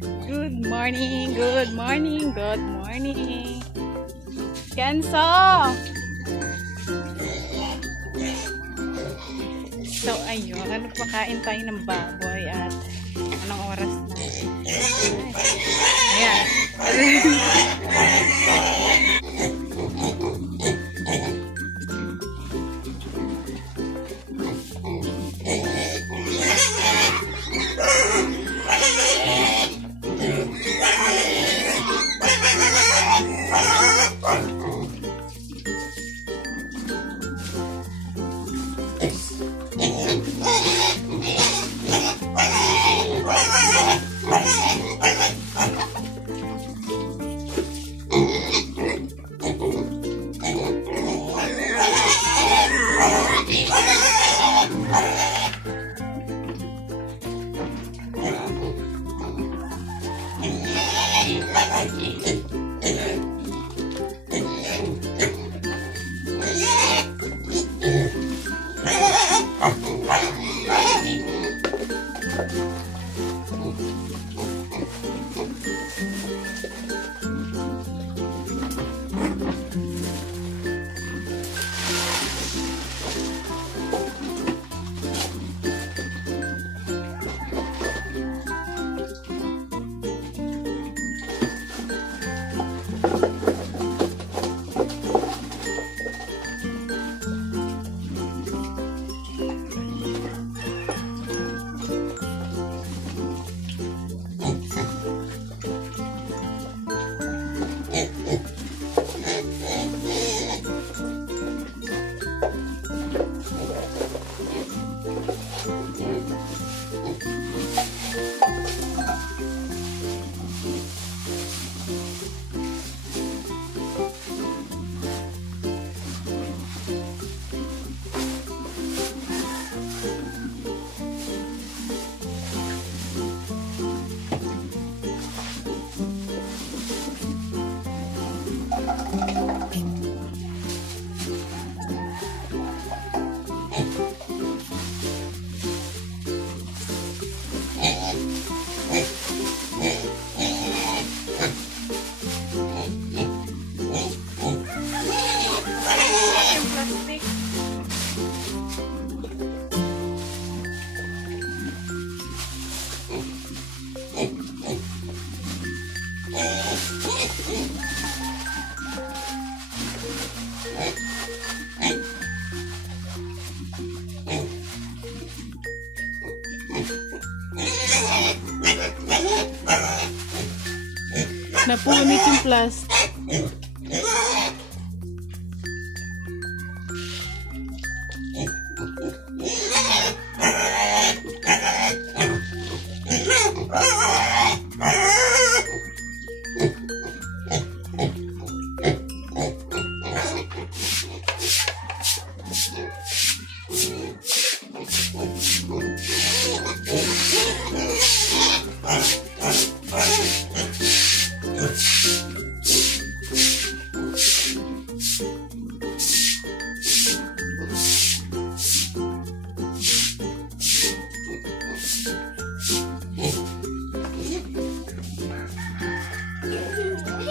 Good morning, good morning, good morning. Kenzo! So, ayun. Pakain tayo ng baboy at anong oras na? Ayan. Napunit yung plastic.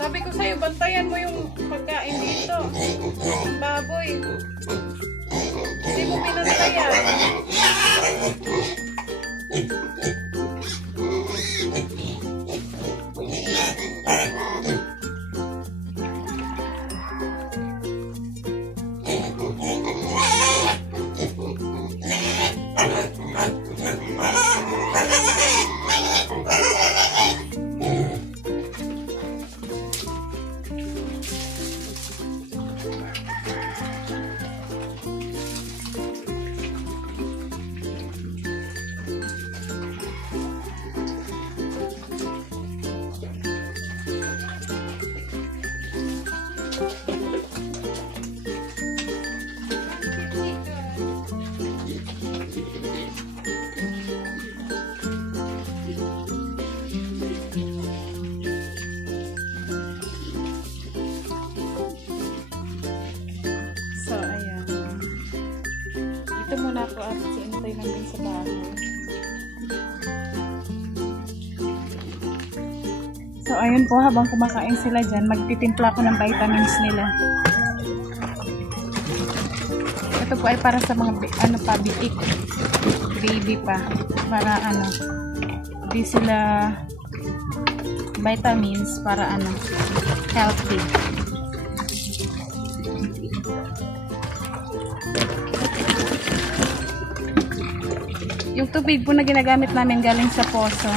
Sabi ko sa'yo, bantayan mo yung pagkain dito. Ang baboy. Hindi mo pinantayan. Dito muna ako at si Intay namin sa bahay. ayun po, habang kumakain sila dyan, magtitimpla ko ng vitamins nila. Ito po ay para sa mga biik, baby pa, para di sila vitamins, para healthy. Yung tubig po na ginagamit namin galing sa poso.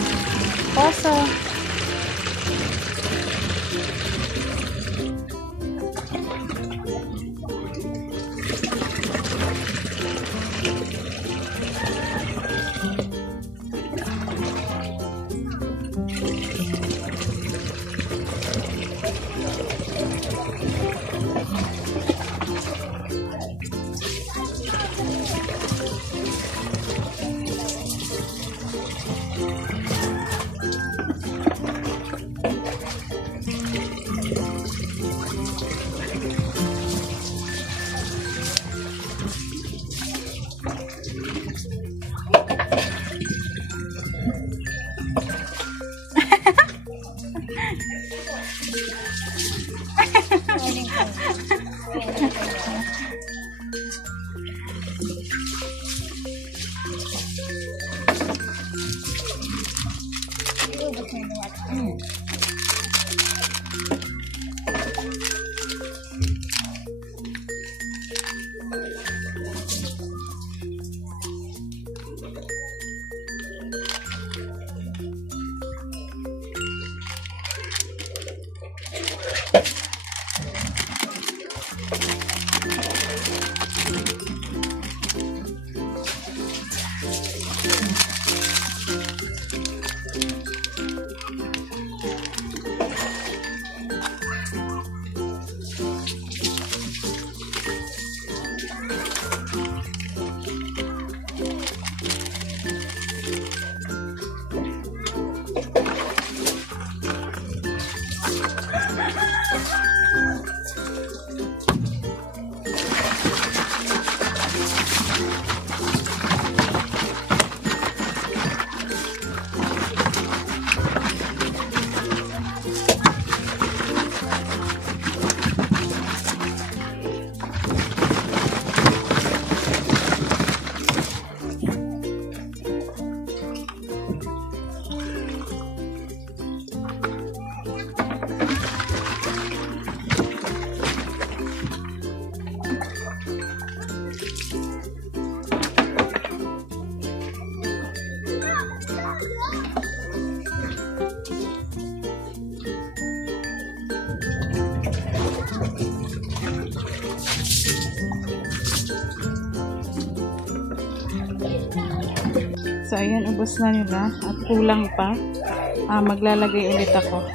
So, ayan, ubos na nila at kulang pa. Maglalagay ulit ako.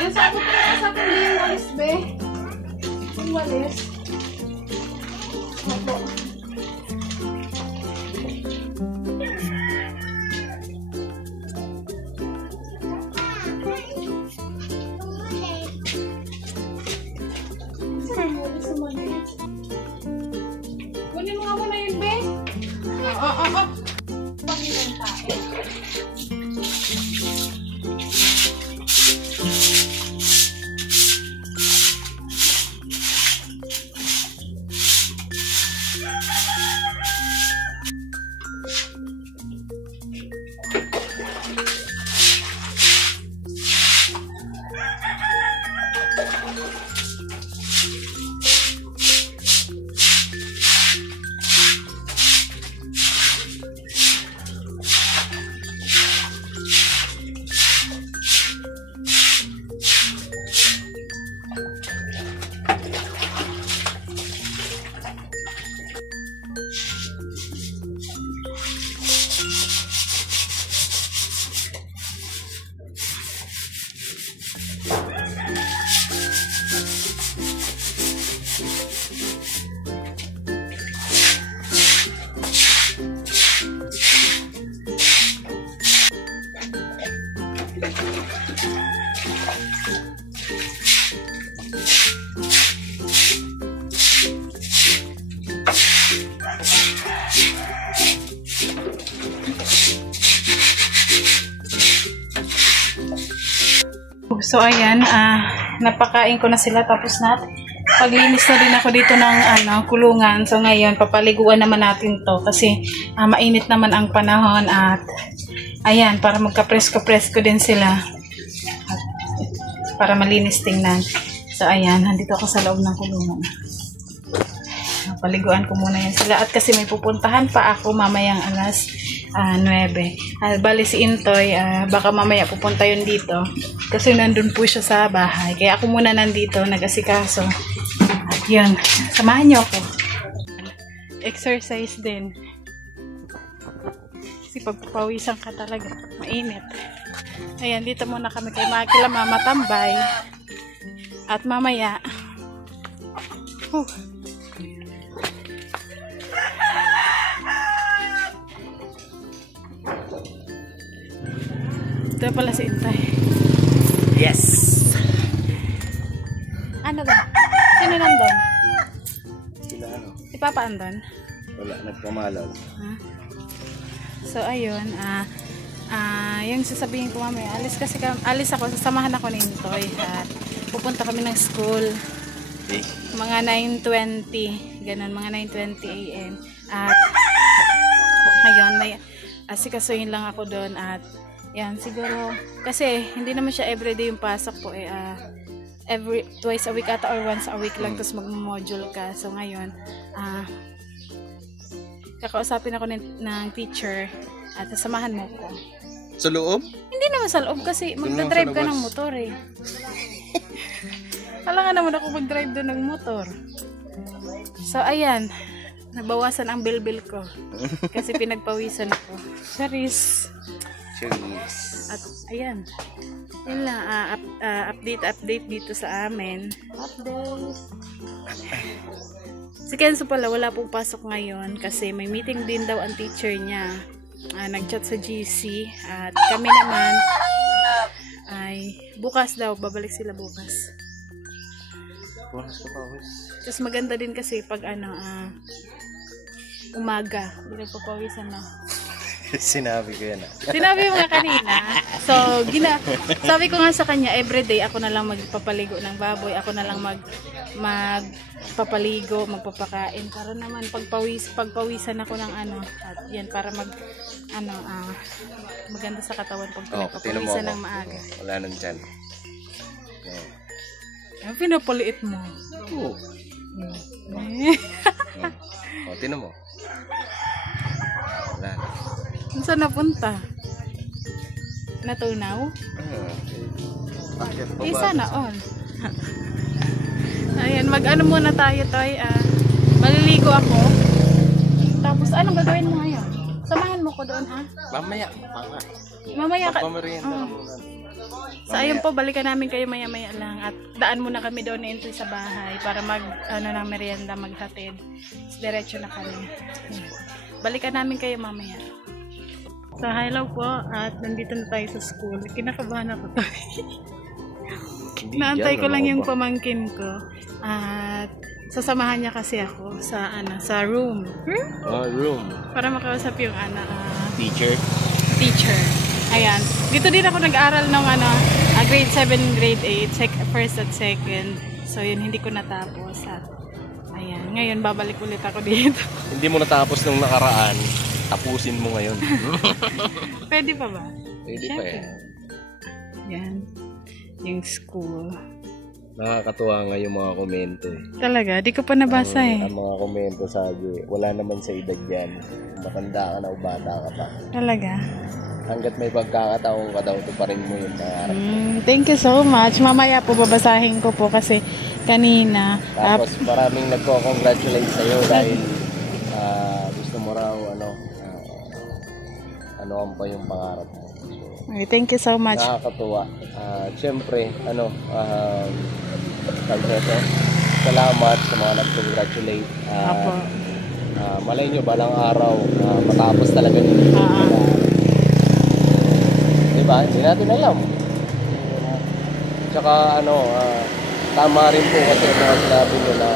Yung sabi ko na sa akin yung walis, be. Yung walis. Opo. Kunin mo nga muna yun, be. Oo. Pagkilang tayo. So ayan, napakain ko na sila tapos na. Paglinis na din ako dito ng kulungan. So ngayon, papaliguan naman natin to kasi mainit naman ang panahon at ayan, para magka-presko-presko din sila. At, para malinis tingnan. So ayan, nandito ako sa loob ng kulungan. Paliguan ko muna yan sila. At kasi may pupuntahan pa ako mamayang alas 9. Bali si Intoy, baka mamaya pupunta yun dito. Kasi nandun po siya sa bahay. Kaya ako muna nandito, nag-asikaso. At yun, samahan niyo ako. Exercise din. Kasi pagpapawisan ka talaga, mainit. Ayan, dito muna kami kay Makila Mama tambay. At mamaya, ito pala si Intay. Yes! Ano ba? Sino nandun? Sila ano? Si Papa andun? Wala, nagpamalaw. So ayun, yung sasabihin ko mamaya, alis ako, sasamahan ako ni Intoy at pupunta kami ng school. Okay. Mga 9:20, ganun, mga 9:20 AM. At ngayon, may asikasuhin lang ako doon at yan, siguro, kasi hindi naman siya everyday yung pasok po twice a week ata or once a week lang, tapos mag-module ka. So ngayon, kakausapin ako ng teacher at sasamahan mo ko. Sa loob? Hindi naman sa loob kasi magdadrive ka ng motor eh. Kailangan naman ako mag-drive doon ng motor. So ayan, nabawasan ang bilbil ko kasi pinagpawisan ako. Charis. Cheers. At ayan, yun lang, update dito sa amin. Update. Si Kenzo pala wala pong pasok ngayon kasi may meeting din daw ang teacher niya. Nag-chat sa GC at kami naman ay bukas daw, babalik sila bukas. Tapos maganda din kasi pag umaga, hindi nagpapawisan na. Sinabi ko yan Sinabi mo nga kanina. So, sabi ko nga sa kanya, everyday ako na lang magpapaligo ng baboy. Ako na lang magpapaligo, magpapakain. Para naman pagpawisan ako ng at yan, para maganda sa katawan pag pinagpapawisan ng maaga. Wala nang dyan. Ang pinapaliit mo. Oo. Tinan mo. Wala na. Saan napunta? Natunaw? Sana all. Ayan, mag-ano muna tayo, Toy. Maliligo ako. Tapos, anong gagawin mo ngayon? Samahan mo ko doon, ha? Mamaya. Mamaya ka. Pamerienda muna. So, ayun po, balikan namin kayo maya-maya lang. At daan muna kami doon na entry sa bahay para ng merienda, maghatid. Diretso na kami. Balikan namin kayo mamaya. So, hello po. At nandito na tayo sa school. Kinakabahan ako to. Naantay ko lang yung pamangkin ko. At sasamahan niya kasi ako sa room. Room. Para makausap yung Teacher. Ayan. Dito din ako nag-aral ng grade 7, grade 8, first at second. So, yun, hindi ko natapos. At ayan. Ngayon, babalik ulit ako dito. Hindi mo natapos nung nakaraan. Tapusin mo ngayon. Pwede pa ba? Pwede pa yan. Yan. Yung school. Nakakatuwa nga yung mga komento eh. Talaga? Di ko pa nabasa Ang mga komento sabi, wala naman sa edad yan. Matanda ka na o bata ka pa. Talaga? Hanggat may pagkakataon ka daw, tuparin mo yung pangarap. Thank you so much. Mamaya po babasahin ko po kasi kanina. Tapos maraming nagko-congratulate sa'yo dahil gusto mo raw ano pa yung pangarap mo. Okay, thank you so much. Nakakatuwa. Siyempre, salamat sa mga nag-congratulate. Malay nyo, balang araw, matapos talaga nyo. Diba? Hindi natin alam. Tsaka ano, tama rin po kasi yung mga sinabi nyo na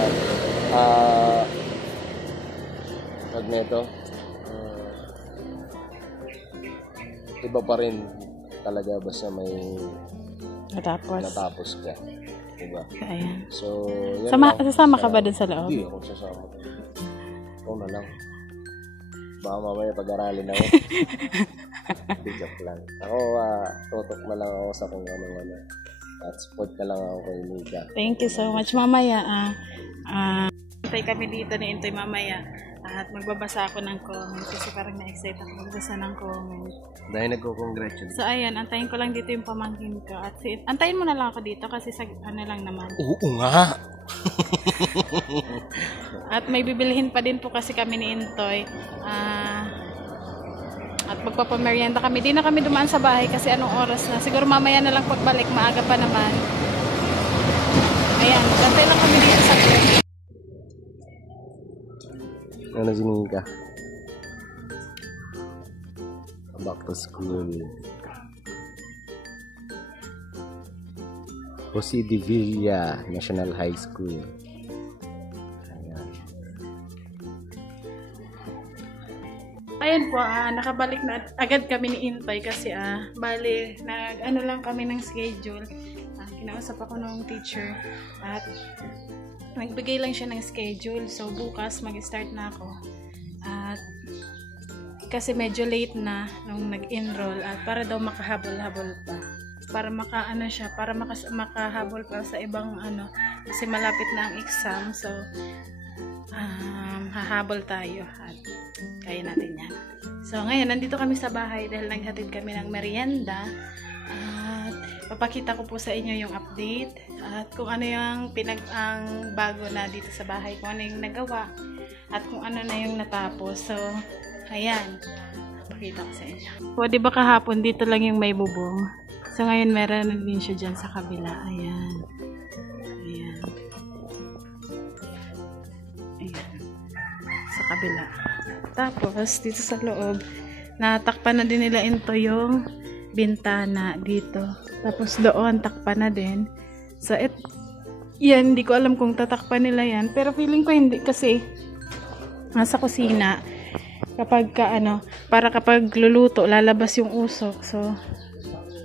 pag neto, iba pa rin talaga basta may natapos ka. Diba? Ayan. So, yan Sasama ka ba dun sa loob? Hindi ako sasama. Ikaw na lang. Baka mamaya pag-aralin ako. Hindi, joke lang. Ako, tutok na lang ako sa kung ano-ano. At support na lang ako kay Nika. Thank you so much. Mamaya, hintay kami dito ni Intoy mamaya. At magbabasa ako ng comment kasi parang na-excite ako magbasa ng comment. Dahil nagko-congratulate. So, ayan. Antayin ko lang dito yung pamangkin ko. At antayin mo na lang ako dito kasi sa ano lang naman. Oo nga! At may bibilihin pa din po kasi kami ni Intoy. At magpapamerienda kami. Di na kami dumaan sa bahay kasi anong oras na. Siguro mamaya na lang pagbalik. Maaga pa naman. Ayan. Gantay lang kami dito sa Ano si Nika? Back to school. Jose de Villa National High School. Ayan po, nakabalik na agad kami ni Intoy kasi bali, ano lang kami ng schedule. Kinausap ako ng teacher at nagbigay lang siya ng schedule. So bukas mag-start na ako. At kasi medyo late na nung nag-enroll at para daw makahabol-habol pa. Para makahabol pa sa ibang ano kasi malapit na ang exam. So hahabol tayo at kaya natin yan. So ngayon nandito kami sa bahay dahil naghatid kami ng merienda at papakita ko po sa inyo yung update at kung ano yung ang bago na dito sa bahay, kung ano yung nagawa at kung ano na yung natapos. So ayan, papakita ko sa inyo. O diba kahapon dito lang yung may bubong, so ngayon meron na din siya dyan sa kabila. Ayan, ayan, ayan sa kabila. Tapos dito sa loob natakpan na din nila ito yung bintana dito. Tapos doon takpan na din. So yan, hindi ko alam kung tatakpan nila yan, pero feeling ko hindi kasi nasa kusina kapag para kapag luluto lalabas yung usok. So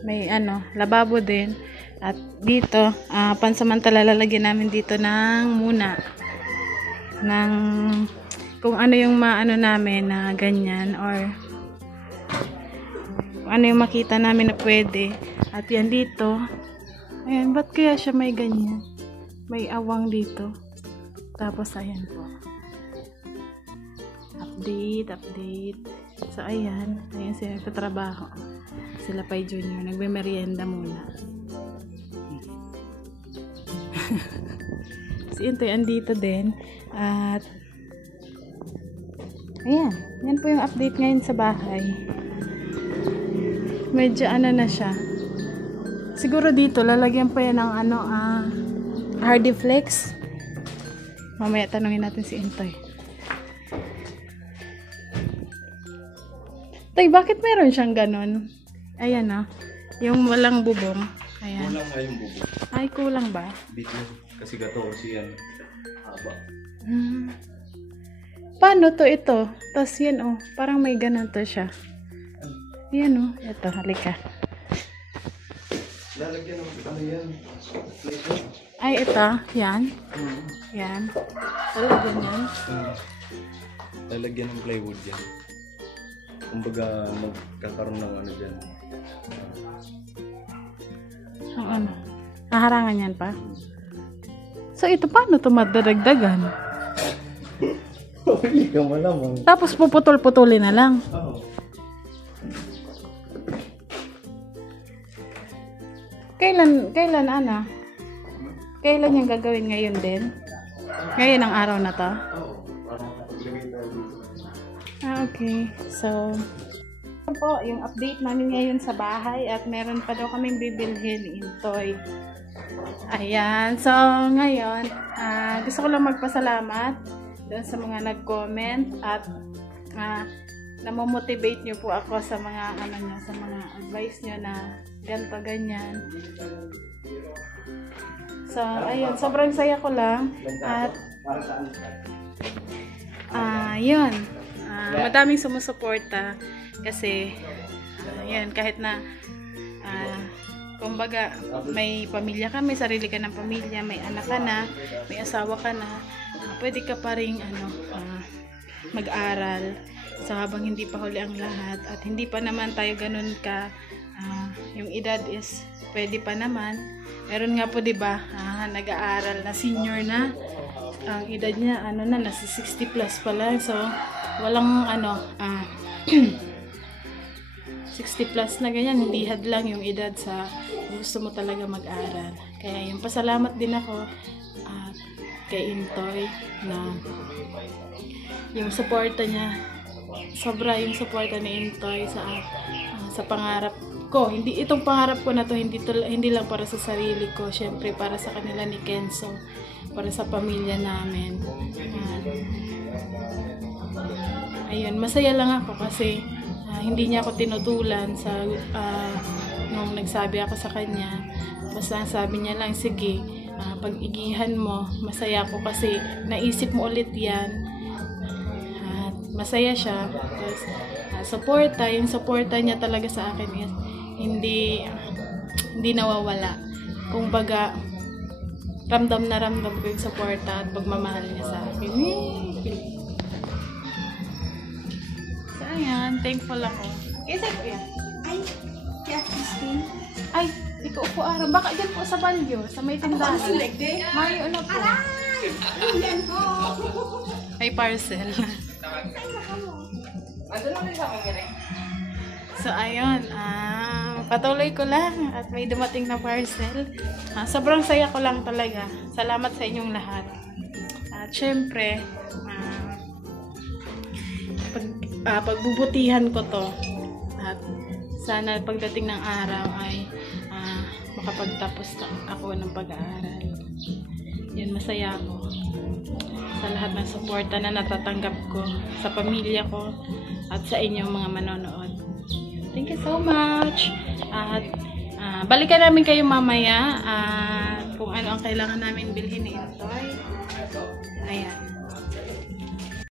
may lababo din. At dito pansamantala lalagyan namin dito ng muna ng kung ano yung namin na ganyan or kung ano yung makita namin na pwede. At yan dito, ayan, ba't kaya siya may ganyan, may awang dito. Tapos ayan po, update. So ayan sila nagtatrabaho, sila Pai Junior nagme-merienda muna. Si Intoy andito din. At ayan, yan po yung update ngayon sa bahay. Medyo na siya. Siguro dito lalagyan pa yan ng hardy flex. Mamaya tanungin natin si Intoy. Tay, bakit meron siyang ganun? Ayan yung walang bubong. Ayan. Kulang nga yung bubong. Ay, kulang ba? Dito kasi gato kasi yan haba. Paano to ito? Tapos yan parang may ganun to siya. Yan ito, halika. Lalagyan ng yan. Ay, ito, yan. Yan. Lalagyan yan. Lalagyan ng plywood yan. Kumbaga magkakaroon ng dyan. Ang haharangan yan pa. So ito paano ito madadagdagan? Hindi ka malamang. Tapos puputol-putulin na lang. Oo. Kailan Ana? Kailan yung gagawin ngayon din? Ngayon ang araw na to? Oo. Parang napaglagay tayo dito. Okay. So po, yung update namin ngayon sa bahay at meron pa daw kaming bibilhin Intoy. Ayan. So ngayon, gusto ko lang magpasalamat doon sa mga nag-comment at namomotivate nyo po ako sa mga sa mga advice nyo na ganito ganyan. So, ayun, sobrang saya ko lang. At, yun. Madaming sumusuporta. Kasi, yan, kahit na, kumbaga, may pamilya ka, may sarili ka ng pamilya, may anak ka na, may asawa ka na, pwede ka pa rin, mag-aral. So, habang hindi pa huli ang lahat, at hindi pa naman tayo ganun ka, yung edad is, pwede pa naman. Meron nga po, diba, nag-aaral na senior na, ang edad niya, nasa 60 plus pa lang. So, walang, 60 plus na ganyan, hindi hadlang yung edad sa gusto mo talaga mag-aral. Kaya yung pasalamat din ako kay Intoy na yung suporta niya, sobra yung suporta ni Intoy sa pangarap ko. Hindi itong pangarap ko na to, hindi lang para sa sarili ko, syempre para sa kanila ni Kenzo, para sa pamilya namin. Ayun, masaya lang ako kasi hindi niya ako tinutulan sa nung nagsabi ako sa kanya. Basta sabi niya lang, sige, pag-igihan mo, masaya ako kasi naisip mo ulit yan. At masaya siya. Tapos, yung suporta niya talaga sa akin is hindi nawawala. Kung baga, ramdam na ramdam ko yung suporta at pagmamahal niya sa akin. So, ayan, thankful ako. Kaya sa'yo po yan? Ay, kaya Christine. Ay, di ko upo araw. Baka dyan po sa Balyo, sa may tindahan. May ano po. Yan po. May parcel. So, ayun. Patuloy ko lang at may dumating na parcel. Sobrang saya ko lang talaga. Salamat sa inyong lahat. At syempre, pagbubutihan ko to. At sana pagdating ng araw ay makapagtapos ako ng pag-aaral. Yun, masaya ako sa lahat ng suporta na natatanggap ko sa pamilya ko at sa inyong mga manonood. Thank you so much. At balikan namin kayo mamaya at kung ano ang kailangan namin bilhin ni Intoy. Ayan.